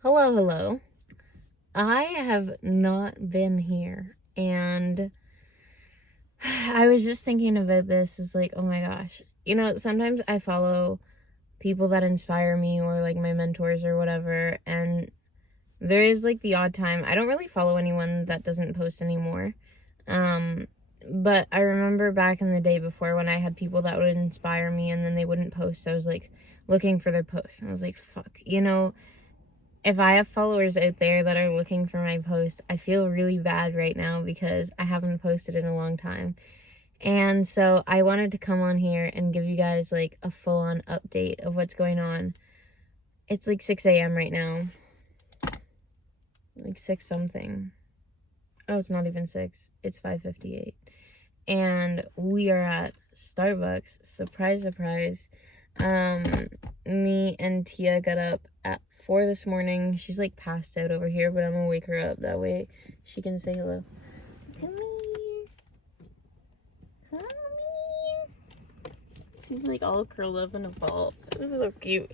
Hello, hello. I have not been here, and I was just thinking about this. Is like, oh my gosh. Sometimes I follow people that inspire me or like my mentors or whatever, and there is like the odd time. I don't really follow anyone that doesn't post anymore. Um, but I remember back in the day before when I had people that would inspire me and then they wouldn't post. I was like looking for their posts, and I was like, fuck, if I have followers out there that are looking for my post, I feel really bad right now because I haven't posted in a long time. And so I wanted to come on here and give you guys like a full on update of what's going on. It's like 6 a.m. right now. Like 6 something. Oh, it's not even 6. It's 5:58. And we are at Starbucks. Surprise, surprise. Um, Me and Tia got up at 4 this morning. She's like passed out over here, but I'm gonna wake her up. That way she can say hello. Come here. Come here. She's like all curled up in a ball. This is so cute.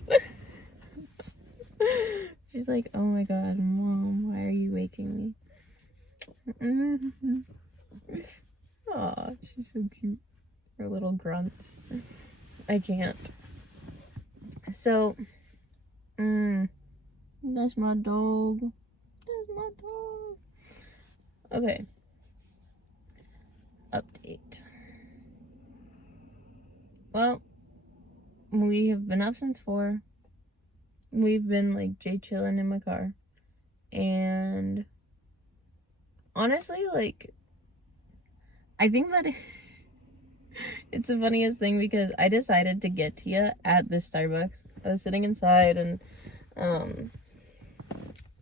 She's like, oh my god, Mom, why are you waking me? Aw, she's so cute. Her little grunts. I can't. So, that's my dog. That's my dog. Okay. Update. Well, we have been up since 4. We've been like chilling in my car. And honestly, like, I think that it's the funniest thing because I decided to get Tia at this Starbucks. I was sitting inside and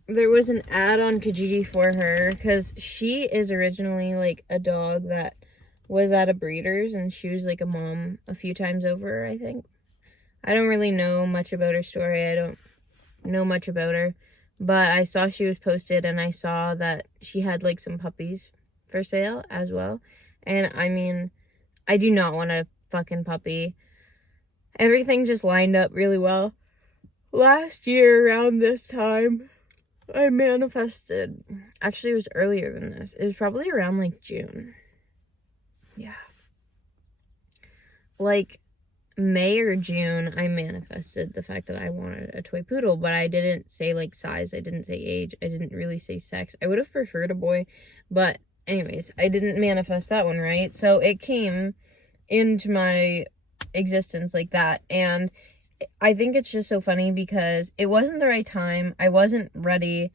there was an ad on Kijiji for her because she is originally like a dog that was at a breeder's and she was like a mom a few times over, I think. I don't really know much about her story. I don't know much about her, but I saw she was posted and I saw that she had like some puppies for sale as well. And I mean, I do not want a fucking puppy. Everything just lined up really well. Last year around this time, I manifested. Actually, it was earlier than this. It was probably around like June. Yeah. Like May or June, I manifested the fact that I wanted a toy poodle, but I didn't say like size. I didn't say age. I didn't really say sex. I would have preferred a boy, but anyways, I didn't manifest that one, right? So it came into my existence like that. And I think it's just so funny because it wasn't the right time. I wasn't ready.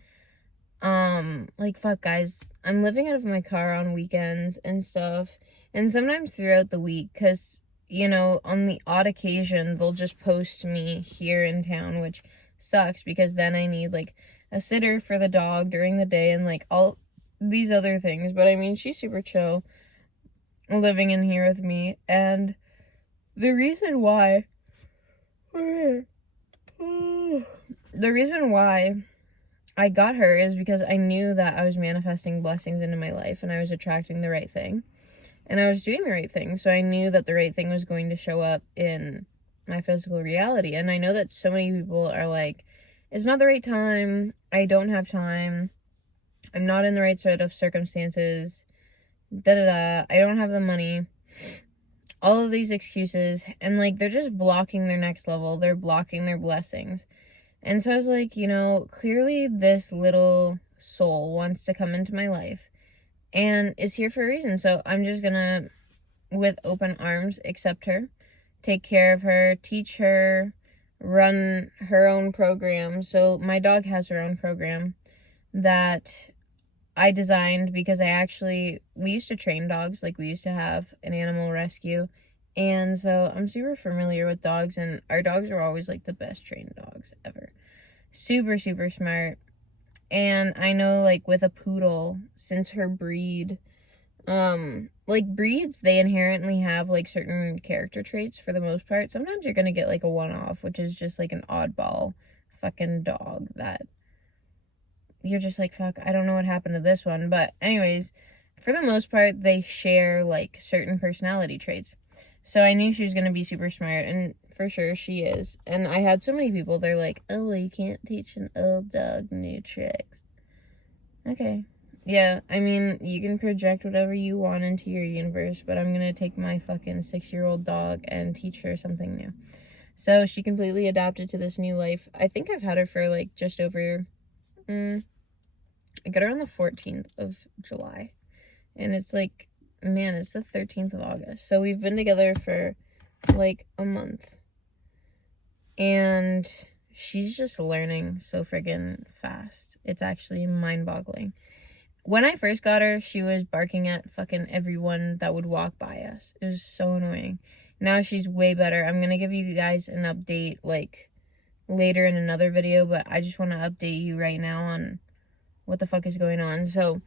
Like, fuck, guys, I'm living out of my car on weekends and stuff, and sometimes throughout the week, because, on the odd occasion, they'll just post me here in town, which sucks, because then I need, like, a sitter for the dog during the day, and, like, all these other things, but, I mean, she's super chill living in here with me, and the reason why, I got her is because I knew that I was manifesting blessings into my life and I was attracting the right thing and I was doing the right thing. So I knew that the right thing was going to show up in my physical reality. And I know that so many people are like, it's not the right time. I don't have time. I'm not in the right sort of circumstances. I don't have the money. All of these excuses. And like, they're just blocking their next level. They're blocking their blessings. And so I was like, clearly this little soul wants to come into my life and is here for a reason. So I'm just gonna, with open arms, accept her, take care of her, teach her, run her own program. So my dog has her own program that I designed because we used to train dogs, like we used to have an animal rescue. And so I'm super familiar with dogs, and our dogs are always like the best trained dogs ever. Super, super smart. And I know like with a poodle, since her breed, like breeds, they inherently have like certain character traits for the most part. Sometimes you're gonna get like a one-off, which is just like an oddball fucking dog that you're just like, fuck, I don't know what happened to this one. But anyways, for the most part, they share like certain personality traits. So I knew she was going to be super smart, and for sure she is. And I had so many people, they're like, oh, well, you can't teach an old dog new tricks. Okay. Yeah, I mean, you can project whatever you want into your universe, but I'm going to take my fucking 6-year-old dog and teach her something new. So she completely adapted to this new life. I think I've had her for like just over, I got her on the 14th of July. And it's like, man, it's the 13th of August. So we've been together for like a month. And she's just learning so friggin' fast. It's actually mind-boggling. When I first got her, she was barking at fucking everyone that would walk by us. It was so annoying. Now she's way better. I'm gonna give you guys an update like later in another video, but I just want to update you right now on what the fuck is going on. So,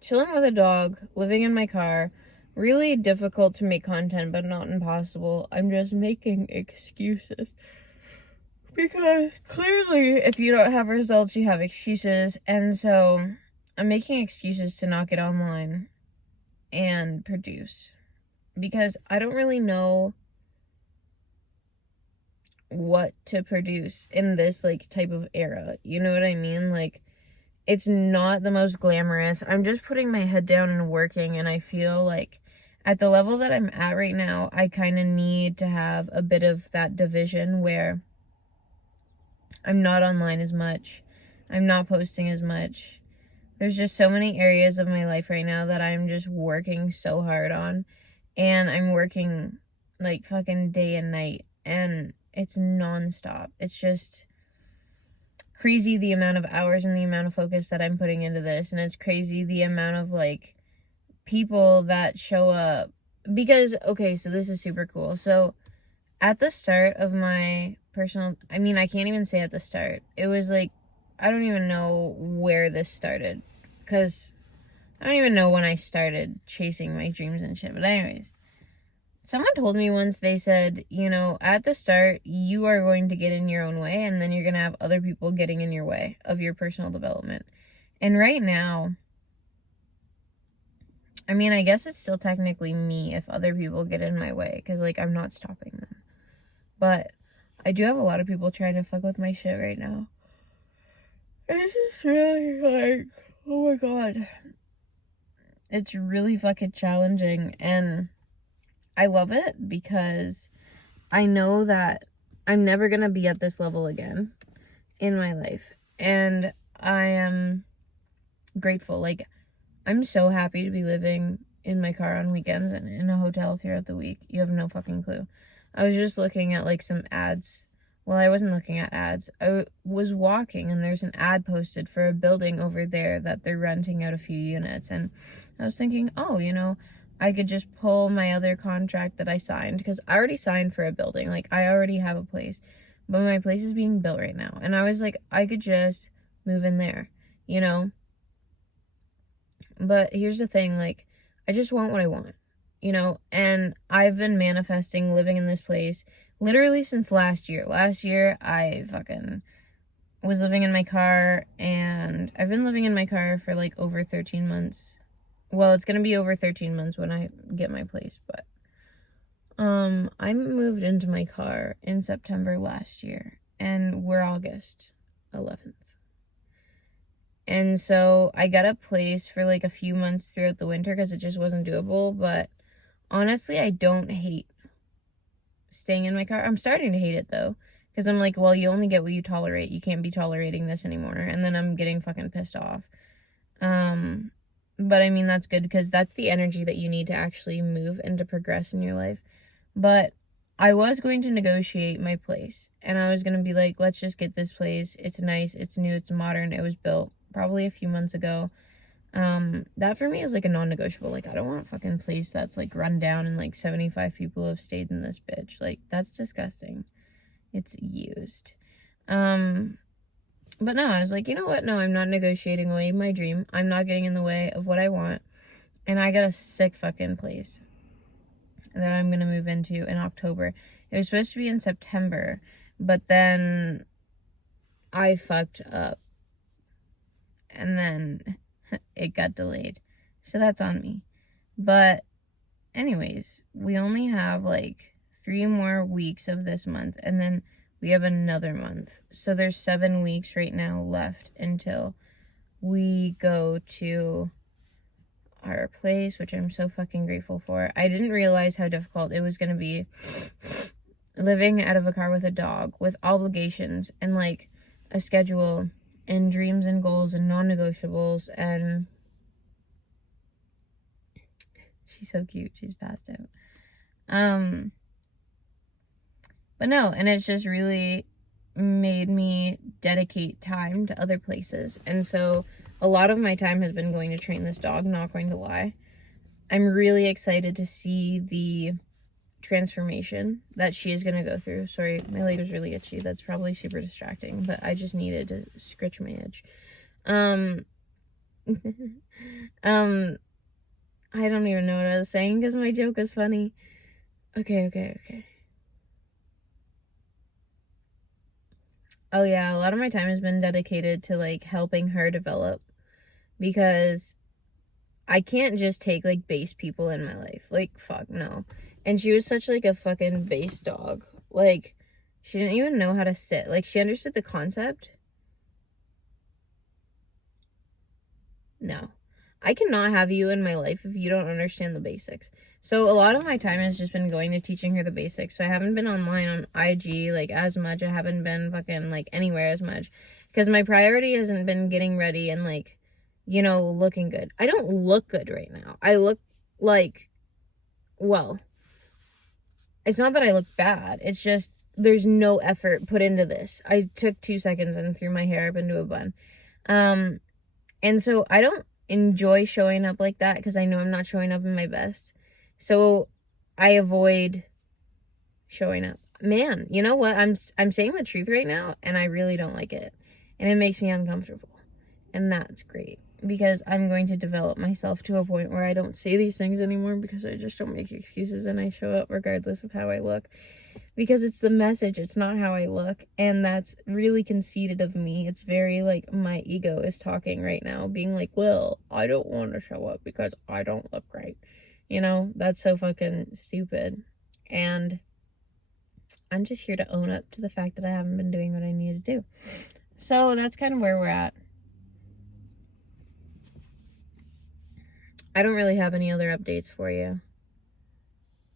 chilling with a dog, living in my car, really difficult to make content, but not impossible. I'm just making excuses. Because clearly, if you don't have results, you have excuses. And so, I'm making excuses to not get online and produce. Because I don't really know what to produce in this, like, type of era. You know what I mean? Like, it's not the most glamorous. I'm just putting my head down and working, and I feel like at the level that I'm at right now, I kind of need to have a bit of that division where I'm not online as much. I'm not posting as much. There's just so many areas of my life right now that I'm just working so hard on, and I'm working like fucking day and night, and it's nonstop. It's just crazy the amount of hours and the amount of focus that I'm putting into this, and it's crazy the amount of like people that show up. Because okay, so this is super cool. So at the start of my personal, I mean, I can't even say at the start, it was like, I don't even know where this started, because I don't even know when I started chasing my dreams and shit. But anyways, someone told me once, they said, you know, at the start, you are going to get in your own way, and then you're going to have other people getting in your way of your personal development. And right now, I mean, I guess it's still technically me if other people get in my way, because, like, I'm not stopping them. But I do have a lot of people trying to fuck with my shit right now. It's just really, like, oh my god. It's really fucking challenging, and I love it because I know that I'm never going to be at this level again in my life. And I am grateful. Like, I'm so happy to be living in my car on weekends and in a hotel throughout the week. You have no fucking clue. I was just looking at like some ads. Well, I wasn't looking at ads. I was walking, and there's an ad posted for a building over there that they're renting out a few units. And I was thinking, oh, you know, I could just pull my other contract that I signed, because I already signed for a building. Like, I already have a place, but my place is being built right now. And I was like, I could just move in there, you know? But here's the thing, like, I just want what I want, you know? And I've been manifesting living in this place literally since last year. Last year, I fucking was living in my car, and I've been living in my car for like over 13 months. Well, it's gonna be over 13 months when I get my place, but I moved into my car in September last year, and we're August 11th. And so I got a place for like a few months throughout the winter because it just wasn't doable. But honestly, I don't hate staying in my car. I'm starting to hate it though, because I'm like, well, you only get what you tolerate. You can't be tolerating this anymore. And then I'm getting fucking pissed off. But I mean, that's good, because that's the energy that you need to actually move and to progress in your life. But I was going to negotiate my place, and I was going to be like, let's just get this place. It's nice, it's new, it's modern, it was built probably a few months ago. That for me is like a non-negotiable. Like, I don't want a fucking place that's like run down and like 75 people have stayed in this bitch. Like, that's disgusting. It's used. But no, I was like, you know what? No, I'm not negotiating away my dream. I'm not getting in the way of what I want. And I got a sick fucking place that I'm gonna move into in October. It was supposed to be in September, but then I fucked up, and then it got delayed. So that's on me. But anyways, we only have like 3 more weeks of this month, and then we have another month. So there's 7 weeks right now left until we go to our place, which I'm so fucking grateful for. I didn't realize how difficult it was going to be living out of a car with a dog, with obligations and like a schedule and dreams and goals and non-negotiables. And she's so cute. She's passed out. But no, and it's just really made me dedicate time to other places. And so a lot of my time has been going to train this dog, not going to lie. I'm really excited to see the transformation that she is going to go through. Sorry, my leg was really itchy. That's probably super distracting, but I just needed to scratch my edge. I don't even know what I was saying because my joke was funny. Okay. Oh yeah, a lot of my time has been dedicated to like helping her develop, because I can't just take like base people in my life. Like, fuck no. And she was such like a fucking base dog. Like, she didn't even know how to sit. Like, she understood the concept. No. I cannot have you in my life if you don't understand the basics. So a lot of my time has just been going to teaching her the basics. So I haven't been online on IG like as much. I haven't been fucking like anywhere as much, because my priority hasn't been getting ready and like, you know, looking good. I don't look good right now. I look like, well, it's not that I look bad. It's just there's no effort put into this. I took 2 seconds and threw my hair up into a bun. And so I don't enjoy showing up like that because I know I'm not showing up in my best. So I avoid showing up. Man, you know what? I'm saying the truth right now, and I really don't like it. And it makes me uncomfortable. And that's great, because I'm going to develop myself to a point where I don't say these things anymore, because I just don't make excuses and I show up regardless of how I look. Because it's the message, it's not how I look. And that's really conceited of me. It's very like my ego is talking right now, being like, well, I don't want to show up because I don't look right. You know, that's so fucking stupid. And I'm just here to own up to the fact that I haven't been doing what I need to do. So that's kind of where we're at. I don't really have any other updates for you.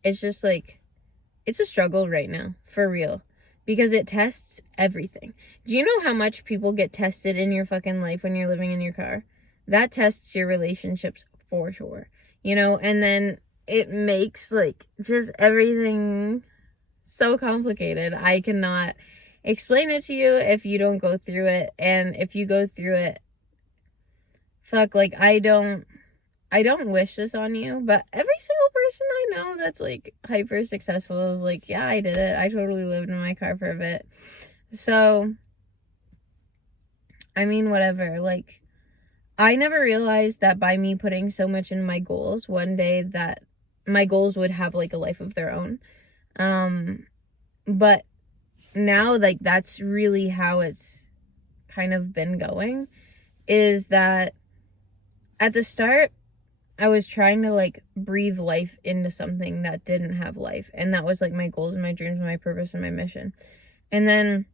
It's just like, it's a struggle right now, for real, because it tests everything. Do you know how much people get tested in your fucking life when you're living in your car? That tests your relationships for sure, you know, and then it makes like just everything so complicated. I cannot explain it to you if you don't go through it. And if you go through it, fuck, like I don't wish this on you, but every single person I know that's like hyper successful is like, yeah, I did it. I totally lived in my car for a bit. So, I mean, whatever. Like, I never realized that by me putting so much in my goals, one day that my goals would have like a life of their own. But now, like, that's really how it's kind of been going, is that at the start, I was trying to like breathe life into something that didn't have life. And that was like my goals and my dreams and my purpose and my mission. And then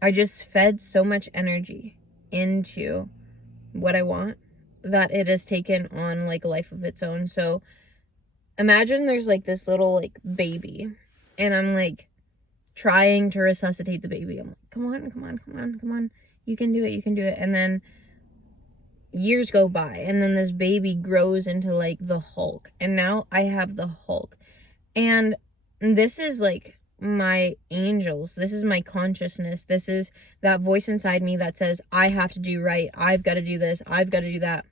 I just fed so much energy into what I want that it has taken on like a life of its own. So imagine there's like this little like baby, and I'm like trying to resuscitate the baby. I'm like, come on. You can do it. And then years go by, and then this baby grows into like the Hulk, and now I have the Hulk. And this is like my angels, this is my consciousness, this is that voice inside me that says I have to do right, I've got to do this, I've got to do that.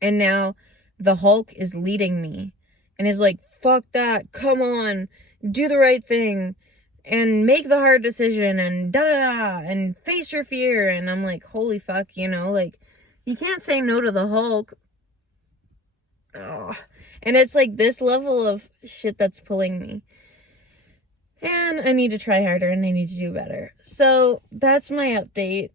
And now the Hulk is leading me and is like, fuck that, come on, do the right thing and make the hard decision and and face your fear. And I'm like, holy fuck, you know, like, you can't say no to the Hulk. Oh. And it's like this level of shit that's pulling me. And I need to try harder and I need to do better. So that's my update.